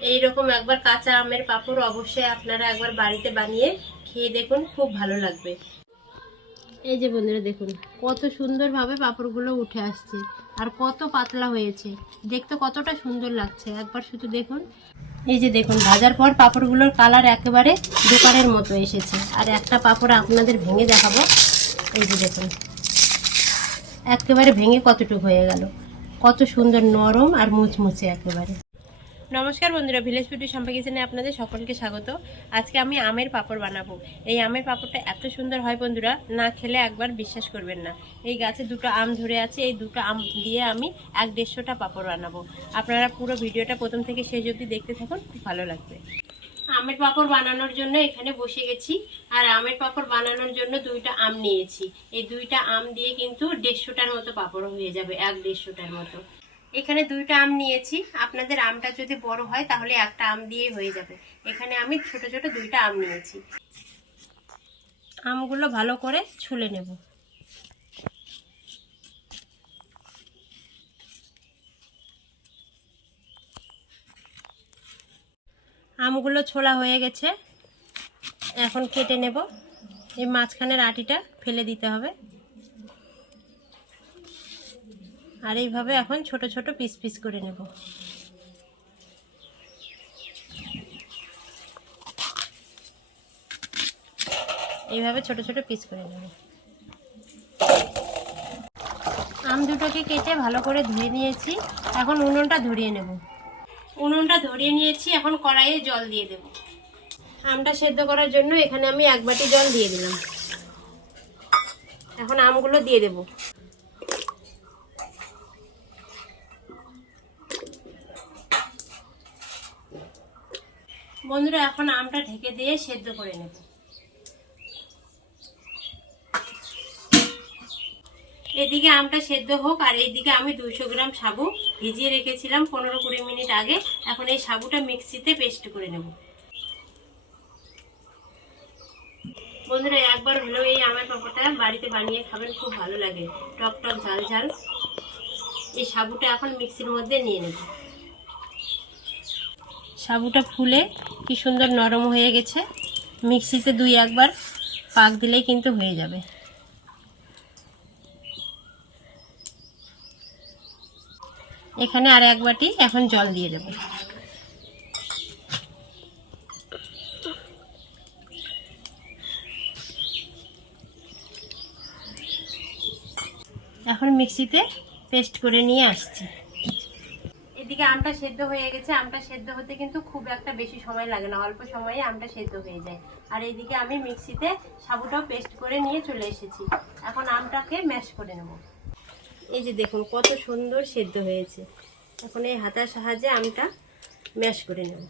এইরকম একবার কাঁচা আমের পাঁপড় অবশ্যই আপনারা একবার বাড়িতে বানিয়ে খেয়ে দেখুন, খুব ভালো লাগবে। এই যে বন্ধুরা দেখুন কত সুন্দরভাবে পাঁপড়গুলো উঠে আসছে আর কত পাতলা হয়েছে, দেখতে কতটা সুন্দর লাগছে একবার শুধু দেখুন। এই যে দেখুন ভাজার পর পাঁপড়গুলোর কালার একেবারে দোকানের মতো এসেছে। আর একটা পাঁপড় আপনাদের ভেঙে দেখাবো। এই যে দেখুন একেবারে ভেঙে কতটুকু হয়ে গেল, কত সুন্দর নরম আর মুচমুচে একেবারে। নমস্কার বন্ধুরা, ভিলেজ ফুডি সম্পা কিচেনে আপনাদের সকলকে স্বাগত। আজকে আমি আমের পাঁপড় বানাবো। এই আমের পাঁপড়টা এত সুন্দর হয় বন্ধুরা, না খেলে একবার বিশ্বাস করবেন না। এই গাছে দুটো আম ধরে আছে, এই দুটো আম দিয়ে আমি 1-150টা পাঁপড় বানাবো। আপনারা পুরো ভিডিওটা প্রথম থেকে শেষ অবধি দেখতে থাকুন, খুব ভালো লাগবে। আমের পাঁপড় বানানোর জন্য এখানে বসে গেছি। আর আমের পাঁপড় বানানোর জন্য 2টা আম নিয়েছি। এই 2টা আম দিয়ে কিন্তু 150টার মতো পাঁপড় হয়ে যাবে, 1-150টার মতো। এখানে 2টা আম নিয়েছি। আপনাদের আমটা যদি বড় হয় তাহলে একটা আম দিয়ে হয়ে যাবে। এখানে আমি ছোট ছোট 2টা আম নিয়েছি। আমগুলো ভালো করে ছুলে নেব। আমগুলো ছোলা হয়ে গেছে, এখন কেটে নেব। এই মাঝখানের আটিটা ফেলে দিতে হবে। আর এইভাবে এখন ছোট ছোট পিস পিস করে নেব। এইভাবে ছোট ছোট পিস করে নেব। আম দুটোকে কেটে ভালো করে ধুয়ে নিয়েছি। এখন উনুনটা ধরিয়ে নেব। উনুনটা ধরিয়ে নিয়েছি, এখন কড়াইয়ে জল দিয়ে দেব। আমটা সেদ্ধ করার জন্য এখানে আমি 1 বাটি জল দিয়ে দিলাম। এখন আমগুলো দিয়ে দেব। বন্ধুরা এখন আমটা ঢেকে দিয়ে সেদ্ধ করে নেব। এদিকে আমটা সেদ্ধ হোক, আর এইদিকে আমি 200 গ্রাম সাবু ভিজিয়ে রেখেছিলাম 15-20 মিনিট আগে। এখন এই সাবুটা মিক্সিতে পেস্ট করে নেব। বন্ধুরা একবার হলেও এই আমের পাঁপড়টা বাড়িতে বানিয়ে খাবেন, খুব ভালো লাগে, টক টক ঝাল ঝাল। এই সাবুটা এখন মিক্সির মধ্যে নিয়ে নেব। সাবুটা ফুলে কি সুন্দর নরম হয়ে গেছে। মিক্সিতে 2-1 বার পাক দিলেই কিন্তু হয়ে যাবে। এখানে আর 1 বাটি এখন জল দিয়ে দেব। এখন মিক্সিতে পেস্ট করে নিয়ে আসছি। এদিকে আমটা সেদ্ধ হয়ে গেছে। আমটা সেদ্ধ হতে কিন্তু খুব একটা বেশি সময় লাগে না, অল্প সময়ে আমটা সেদ্ধ হয়ে যায়। আর এইদিকে আমি মিক্সিতে সাবুটাও পেস্ট করে নিয়ে চলে এসেছি। এখন আমটাকে ম্যাশ করে নেব। এই যে দেখুন কত সুন্দর সেদ্ধ হয়েছে। এখন এই হাতার সাহায্যে আমটা ম্যাশ করে নেব।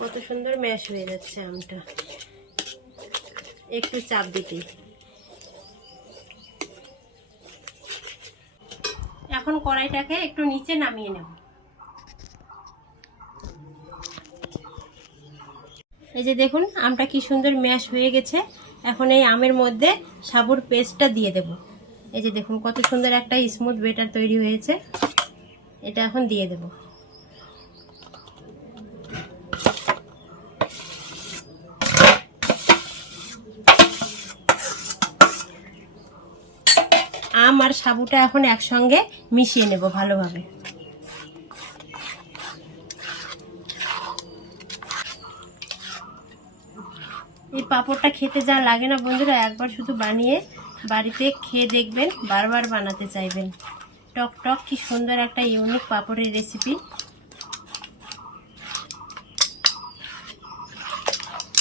কত সুন্দর ম্যাশ হয়ে যাচ্ছে আমটা, একটু চাপ দিতে। এখন কড়াইটাকে একটু নিচে নামিয়ে নেব। এই যে দেখুন আমটা কি সুন্দর ম্যাশ হয়ে গেছে। এখন এই আমের মধ্যে সাবুর পেস্টটা দিয়ে দেব। এই যে দেখুন কত সুন্দর একটা স্মুথ ব্যাটার তৈরি হয়েছে। এটা এখন দিয়ে দেব। আম আর সাবুটা এখন একসঙ্গে মিশিয়ে নেব ভালোভাবে। এই পাঁপড়টা খেতে যা লাগে না বন্ধুরা, একবার শুধু বানিয়ে বাড়িতে খেয়ে দেখবেন, বারবার বানাতে চাইবেন। টক টক কি সুন্দর একটা ইউনিক পাঁপড়ের রেসিপি।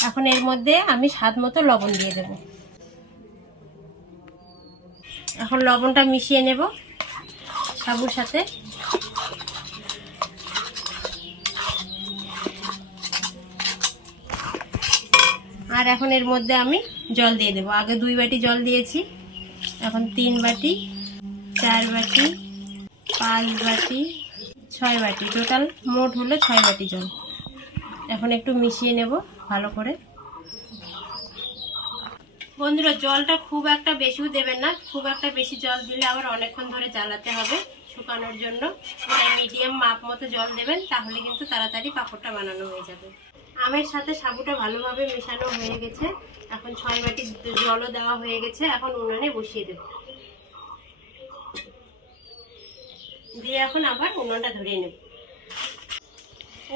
এখন এর মধ্যে আমি স্বাদ মতো লবণ দিয়ে দেব। এখন লবণটা মিশিয়ে নেব সাবুর সাথে। আর এখন এর মধ্যে আমি জল দিয়ে দেব। আগে 2 বাটি জল দিয়েছি, এখন 3 বাটি, 4 বাটি, 5 বাটি, 6 বাটি, টোটাল মোট হলো 6 বাটি জল। এখন একটু মিশিয়ে নেব ভালো করে। বন্ধুরা জলটা খুব একটা বেশিও দেবেন না, খুব একটা বেশি জল দিলে আবার অনেকক্ষণ ধরে জ্বালাতে হবে শুকানোর জন্য। মিডিয়াম মাপ মতো জল দেবেন, তাহলে কিন্তু তাড়াতাড়ি পাঁপড়টা বানানো হয়ে যাবে। আমের সাথে সাবুটা ভালোভাবে মেশানো হয়ে গেছে, এখন 6 বাটি জলও দেওয়া হয়ে গেছে। এখন উনুনে বসিয়ে দেব, দিয়ে এখন আবার উনুনটা ধরিয়ে নেব।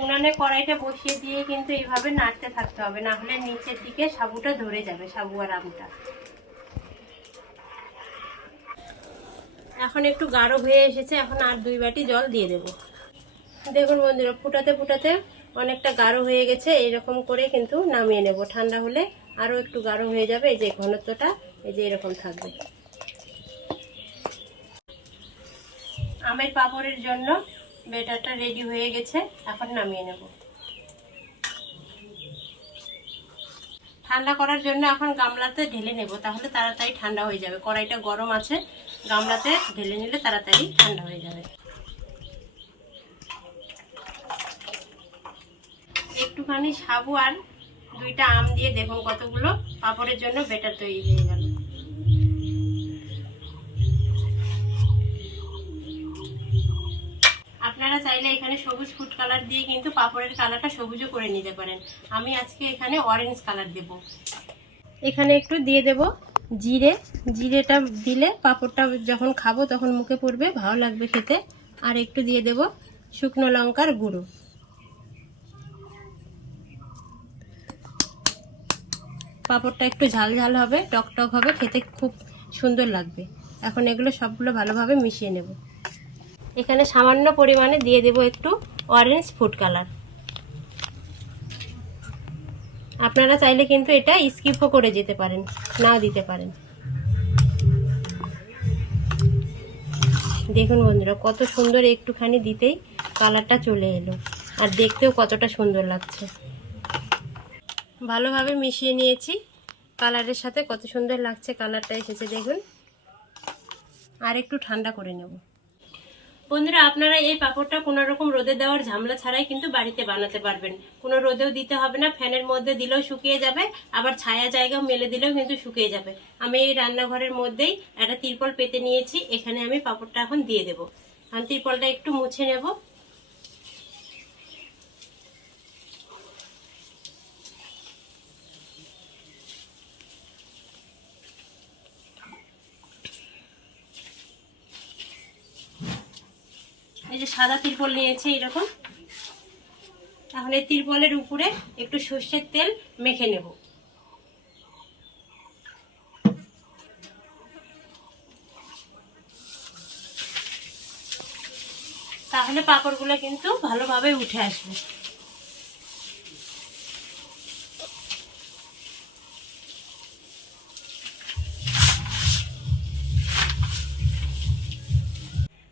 উনুনে কড়াইটা বসিয়ে দিয়ে কিন্তু এইভাবে নাড়তে থাকতে হবে, না হলে নিচের দিকে সাবুটা ধরে যাবে, সাবু আর আমটা। এখন একটু গাঢ় হয়ে এসেছে, এখন আর 2 বাটি জল দিয়ে দেব। দেখুন বন্ধুরা, ফুটাতে ফুটাতে অনেকটা গাঢ় হয়ে গেছে। এইরকম করে কিন্তু নামিয়ে নেব, ঠান্ডা হলে আরও একটু গাঢ় হয়ে যাবে। এই যে ঘনত্বটা এই যে এরকম থাকবে। আমের পাঁপড়ের জন্য ব্যাটারটা রেডি হয়ে গেছে, এখন নামিয়ে নেব। ঠান্ডা করার জন্য এখন গামলাতে ঢেলে নেব, তাহলে তাড়াতাড়ি ঠান্ডা হয়ে যাবে। কড়াইটা গরম আছে, গামলাতে ঢেলে নিলে তাড়াতাড়ি ঠান্ডা হয়ে যাবে। একটুখানি সাবু আর 2টা আম দিয়ে দেখুন কতগুলো পাঁপড়ের জন্য ব্যাটার তৈরি হয়ে গেল। আপনারা চাইলে এখানে সবুজ ফুড কালার দিয়ে কিন্তু পাঁপড়ের কালারটা সবুজও করে নিতে পারেন। আমি আজকে এখানে অরেঞ্জ কালার দেব। এখানে একটু দিয়ে দেব জিরে। জিরেটা দিলে পাঁপড়টা যখন খাবো তখন মুখে পড়বে, ভালো লাগবে খেতে। আর একটু দিয়ে দেব শুকনো লঙ্কার গুঁড়ো। পাঁপড়টা একটু ঝাল ঝাল হবে, টক টক হবে, খেতে খুব সুন্দর লাগবে। এখন এগুলো সবগুলো ভালোভাবে মিশিয়ে নেব। এখানে সামান্য পরিমাণে দিয়ে দেব একটু অরেঞ্জ ফুড কালার। আপনারা চাইলে কিন্তু এটা স্কিপও করে যেতে পারেন, নাও দিতে পারেন। দেখুন বন্ধুরা, কত সুন্দর, একটুখানি দিতেই কালারটা চলে এলো, আর দেখতেও কতটা সুন্দর লাগছে। ভালোভাবে মিশিয়ে নিয়েছি, কালারের সাথে কত সুন্দর লাগছে, কালারটা এসেছে দেখুন। আর একটু ঠান্ডা করে নেব। বন্ধুরা, আপনারা এই পাঁপড়টা কোনো রকম রোদে দেওয়ার ঝামেলা ছাড়াই কিন্তু বাড়িতে বানাতে পারবেন। কোনো রোদেও দিতে হবে না, ফ্যানের মধ্যে দিলেও শুকিয়ে যাবে, আবার ছায়া জায়গাও মেলে দিলেও কিন্তু শুকিয়ে যাবে। আমি এই রান্নাঘরের মধ্যেই একটা তিরপল পেতে নিয়েছি, এখানে আমি পাঁপড়টা এখন দিয়ে দেবো। আমি তিরপলটা একটু মুছে নেব। এই যে সাদা তিরপল নিয়েছি এরকম। এখন এই তিরপলের উপরে একটু সর্ষের তেল মেখে নেব। তাহলে পাঁপড়গুলো কিন্তু ভালোভাবে উঠে আসবে।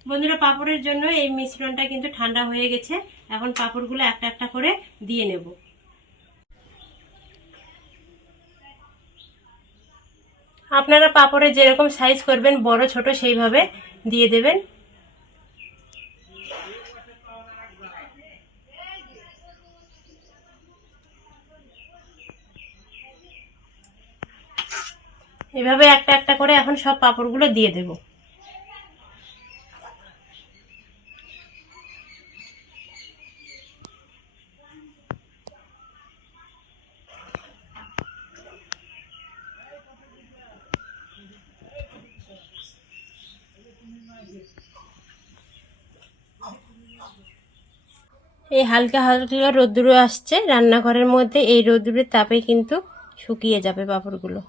বন্ধুরা, পাঁপড়ের জন্য এই মিশ্রণটা কিন্তু ঠান্ডা হয়ে গেছে। এখন পাঁপড়গুলো একটা একটা করে দিয়ে নেব। আপনারা পাঁপড়ের যেরকম সাইজ করবেন, বড় ছোট সেইভাবে দিয়ে দেবেন। এভাবে একটা একটা করে এখন সব পাঁপড়গুলো দিয়ে দেব। এই হালকা হালকা রোদ্দুর আসছে রান্নাঘরের মধ্যে, এই রোদ্দুরের তাপে কিন্তু শুকিয়ে যাবে পাঁপড়গুলো।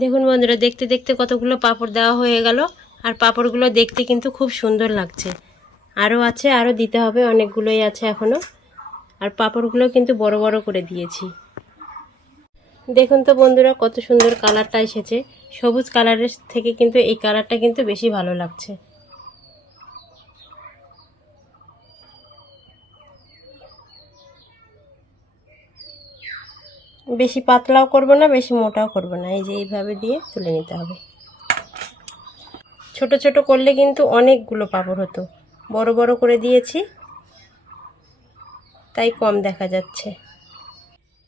দেখুন বন্ধুরা, দেখতে দেখতে কতগুলো পাঁপড় দেওয়া হয়ে গেল, আর পাঁপড়গুলো দেখতে কিন্তু খুব সুন্দর লাগছে। আরও আছে, আরও দিতে হবে, অনেকগুলোই আছে এখনও। আর পাঁপড়গুলো কিন্তু বড় বড় করে দিয়েছি। দেখুন তো বন্ধুরা, কত সুন্দর কালারটা এসেছে। সবুজ কালারের থেকে কিন্তু এই কালারটা কিন্তু বেশি ভালো লাগছে। বেশি পাতলাও করব না, বেশি মোটাও করব না, এই যে এইভাবে দিয়ে তুলে নিতে হবে। ছোট ছোট করলে কিন্তু অনেকগুলো পাঁপড় হতো, বড় বড় করে দিয়েছি তাই কম দেখা যাচ্ছে।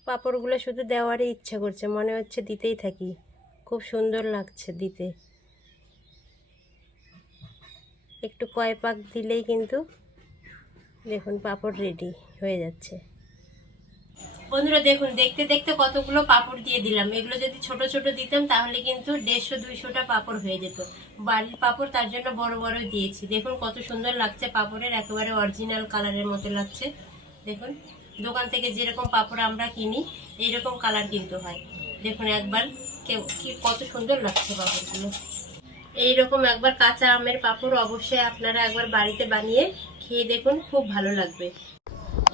পাঁপড়গুলো শুধু দেওয়ারই ইচ্ছা করছে, মনে হচ্ছে দিতেই থাকি, খুব সুন্দর লাগছে দিতে। একটু কয় পাক দিলেই কিন্তু দেখুন পাঁপড় রেডি হয়ে যাচ্ছে। বন্ধুরা দেখুন, দেখতে দেখতে কতগুলো পাঁপড় দিয়ে দিলাম। এগুলো যদি ছোট ছোট দিতাম তাহলে কিন্তু 150-200টা পাঁপড় হয়ে যেত। বাড়ির পাঁপড়, তার জন্য বড় বড় দিয়েছি। দেখুন কত সুন্দর লাগছে, পাঁপড়ের একেবারে অরিজিনাল কালারের মতো লাগছে। দেখুন দোকান থেকে যেরকম পাঁপড় আমরা কিনি এইরকম কালার কিন্তু হয়। দেখুন একবার কি কত সুন্দর লাগছে পাঁপড়গুলো। এইরকম একবার কাঁচা আমের পাঁপড় অবশ্যই আপনারা একবার বাড়িতে বানিয়ে খেয়ে দেখুন, খুব ভালো লাগবে।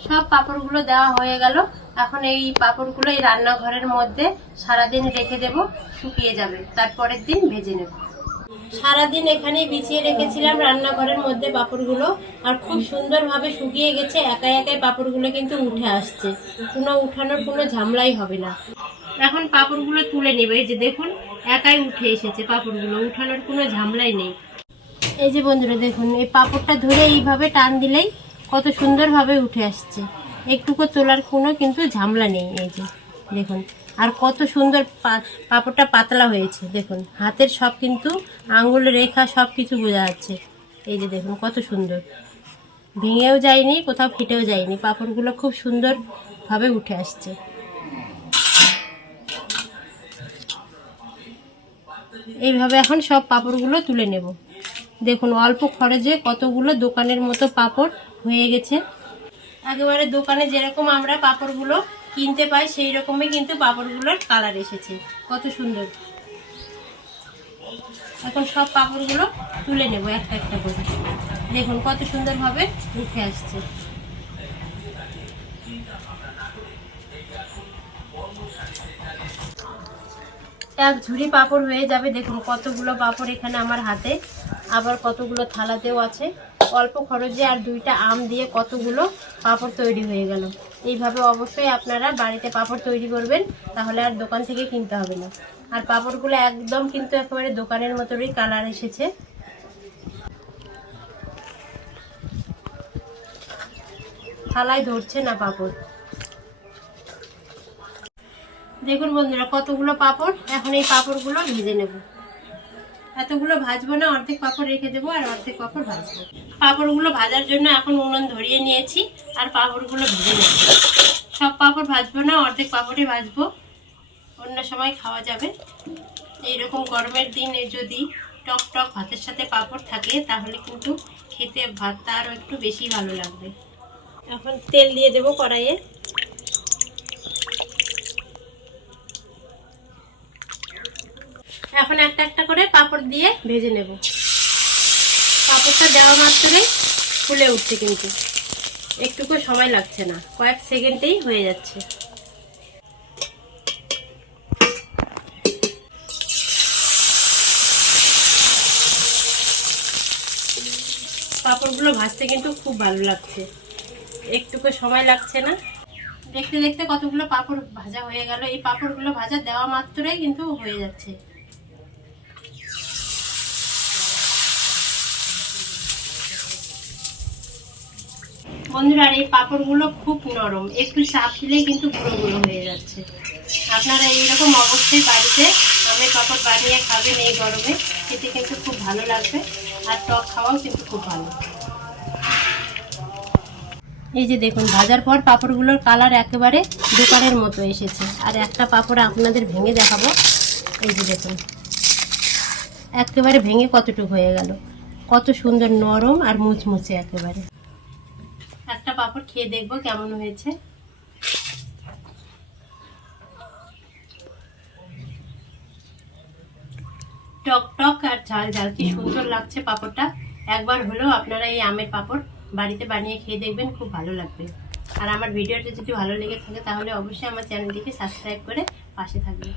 সব পাঁপড়গুলো দেওয়া হয়ে গেল। এখন এই পাঁপড়গুলো এই রান্নাঘরের মধ্যে সারাদিন রেখে দেব, শুকিয়ে যাবে, তারপরের দিন ভেজে নেব। সারাদিন এখানেই বিছিয়ে রেখেছিলাম রান্নাঘরের মধ্যে পাঁপড়গুলো, আর খুব সুন্দরভাবে শুকিয়ে গেছে। একাই একাই পাঁপড়গুলো কিন্তু উঠে আসছে, কোনো উঠানোর কোনো ঝামেলাই হবে না। এখন পাঁপড়গুলো তুলে নেবে। এই যে দেখুন একাই উঠে এসেছে পাঁপড়গুলো, উঠানোর কোনো ঝামেলাই নেই। এই যে বন্ধুরা দেখুন, এই পাঁপড়টা ধরে এইভাবে টান দিলেই কত সুন্দরভাবে উঠে আসছে, একটুকু তোলার কোনো কিন্তু ঝামেলা নেই। এই যে দেখুন, আর কত সুন্দর পাঁপড়টা পাতলা হয়েছে। দেখুন হাতের সব কিন্তু আঙুলের রেখা সব কিছু বোঝা যাচ্ছে। এই যে দেখুন কত সুন্দর, ভেঙেও যায়নি, কোথাও ফেটেও যায়নি, পাঁপড়গুলো খুব সুন্দরভাবে উঠে আসছে। এইভাবে এখন সব পাঁপড়গুলো তুলে নেব। দেখুন অল্প খরচে কতগুলো দোকানের মতো পাঁপড় হয়ে গেছে। একেবারে দোকানে যেরকম আমরা পাঁপড়গুলো কিনতে পাই সেই রকমই কিন্তু পাঁপড়গুলোর কালার এসেছে, কত সুন্দর। এখন সব পাঁপড়গুলো তুলে নেব একটা একটা করে। দেখুন কত সুন্দরভাবে উঠে আসছে। এক ঝুড়ি পাঁপড় হয়ে যাবে। দেখুন কতগুলো পাঁপড় এখানে আমার হাতে, আবার কতগুলো থালাতেও আছে। অল্প খরচে আর 2টা আম দিয়ে কতগুলো পাঁপড় তৈরি হয়ে গেল। এইভাবে অবশ্যই আপনারা বাড়িতে পাঁপড় তৈরি করবেন, তাহলে আর দোকান থেকে কিনতে হবে না। আর পাঁপড়গুলো একদম কিন্তু একেবারে দোকানের মতোই কালার এসেছে। থালায় ধরছে না পাঁপড়। দেখুন বন্ধুরা কতগুলো পাঁপড়। এখন এই পাঁপড়গুলো ভেজে নেব। এতগুলো ভাজবো না, অর্ধেক পাঁপড় রেখে দেবো আর অর্ধেক পাঁপড় ভাজবো। পাঁপড়গুলো ভাজার জন্য এখন উনুন ধরিয়ে নিয়েছি আর পাঁপড়গুলো ভেজে নেব। সব পাঁপড় ভাজবো না, অর্ধেক পাঁপড়ই ভাজবো, অন্য সময় খাওয়া যাবে। এইরকম গরমের দিনে যদি টক টক ভাতের সাথে পাঁপড় থাকে তাহলে কিন্তু খেতে ভাতটা আরও একটু বেশি ভালো লাগবে। এখন তেল দিয়ে দেবো কড়াইয়ে। এখন একটা একটা করে পাঁপড় দিয়ে ভেজে নেব। পাঁপড়টা দেওয়া মাত্রই ফুলে উঠছে, কিন্তু একটুকু সময় লাগছে না, কয়েক সেকেন্ডেই হয়ে যাচ্ছে। পাঁপড়গুলো ভাজতে কিন্তু খুব ভালো লাগছে, একটুকু সময় লাগছে না। দেখতে দেখতে কতগুলো পাঁপড় ভাজা হয়ে গেল। এই পাঁপড়গুলো ভাজা দেওয়া মাত্রই কিন্তু হয়ে যাচ্ছে। বন্ধুরা আর এই পাঁপড়গুলো খুব নরম, একটু চাপ দিলেই কিন্তু গুঁড়ো গুঁড়ো হয়ে যাচ্ছে। আপনারা এইরকম অবশ্যই বাড়িতে আমের পাঁপড় বানিয়ে খাবেন এই গরমে, খেতে কিন্তু খুব ভালো লাগবে, আর টক খাওয়াও কিন্তু খুব ভালো। এই যে দেখুন ভাজার পর পাঁপড়গুলোর কালার একেবারে দোকানের মতো এসেছে। আর একটা পাঁপড় আপনাদের ভেঙে দেখাবো। এই যে দেখুন একেবারে ভেঙে কতটুকু হয়ে গেল, কত সুন্দর নরম আর মুচমুচে একেবারে। একটা পাঁপড় খেয়ে দেখবো কেমন হয়েছে। টক টক আর ঝাল ঝাল, কি সুন্দর লাগছে পাঁপড়টা। একবার হলেও আপনারা এই আমের পাঁপড় বাড়িতে বানিয়ে খেয়ে দেখবেন, খুব ভালো লাগবে। আর আমার ভিডিওটা যদি ভালো লেগে থাকে তাহলে অবশ্যই আমার চ্যানেলটিকে সাবস্ক্রাইব করে পাশে থাকবেন।